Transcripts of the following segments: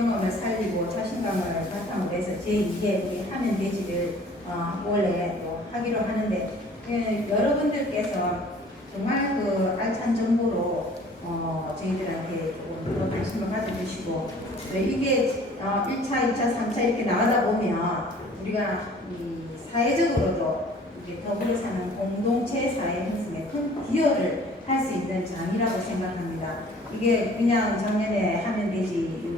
경험을 살리고 자신감을 바탕으로 해서 제2의 우리 하면 되지를 어, 원래 또 하기로 하는데 예, 여러분들께서 정말 그 알찬 정보로 어, 저희들한테 조금 더 관심을 가져주시고 또 이게 어, 1차, 2차, 3차 이렇게 나가다 보면 우리가 이 사회적으로도 이게 더불어 사는 공동체 사회 형성에 큰 기여를 할 수 있는 장이라고 생각합니다. 이게 그냥 작년에 하면 되지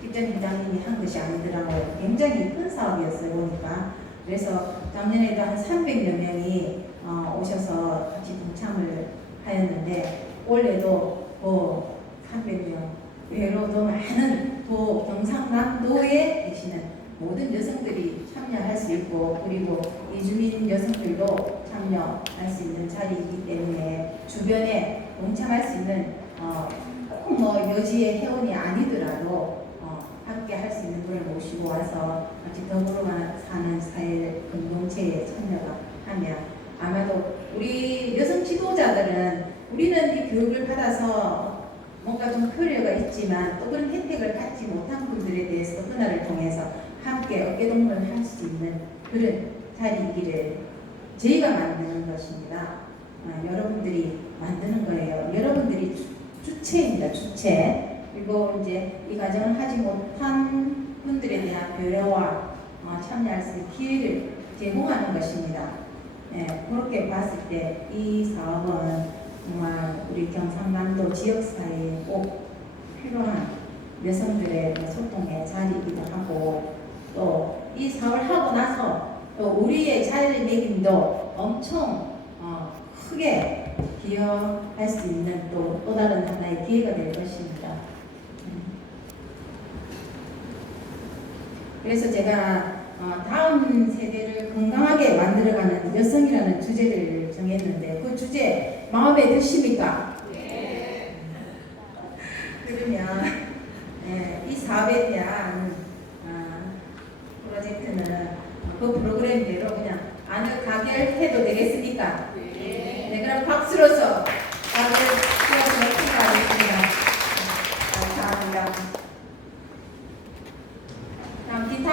집전 회장님이 한 것이 아니더라고요. 굉장히 큰 사업이었어요 보니까. 그래서 작년에도 한 300여 명이 어, 오셔서 같이 동참을 하였는데 올해도 뭐 300명 외로도 많은 도 경상남도에 계시는 모든 여성들이 참여할 수 있고 그리고 이주민 여성들도 참여할 수 있는 자리이기 때문에 주변에 동참할 수 있는 어, 꼭뭐 여지의 회원이 아니더라도 분을 모시고 와서 같이 더불어 사는 사회 공동체에 참여가 하면 아마도 우리 여성 지도자들은 우리는 이 교육을 받아서 뭔가 좀 표류가 있지만 또 그런 혜택을 받지 못한 분들에 대해서 그날을 통해서 함께 어깨동무를 할 수 있는 그런 자리이기를 저희가 만드는 것입니다. 아, 여러분들이 만드는 거예요. 여러분들이 주, 주체입니다. 주체. 그리고 이제 이 과정을 하지 못한 배려와 어, 참여할 수 있는 기회를 제공하는 것입니다. 예, 그렇게 봤을 때 이 사업은 정말 우리 경상남도 지역사회에 꼭 필요한 여성들의 그 소통의 자리이기도 하고 또 이 사업을 하고 나서 또 우리의 자리매김도 엄청 어, 크게 기여할 수 있는 또, 또 다른 하나의 기회가 될 것입니다. 음. 그래서 제가 어, 다음 세대를 건강하게 만들어가는 여성이라는 주제를 정했는데 그 주제 마음에 드십니까? 그러면 예, 이 사업에 대한 아, 프로젝트는 그 프로그램대로 그냥 안을 가결해도 되겠습니까? 네, 그럼 박수로서 다들 수고하셨습니다. 감사합니다. Então,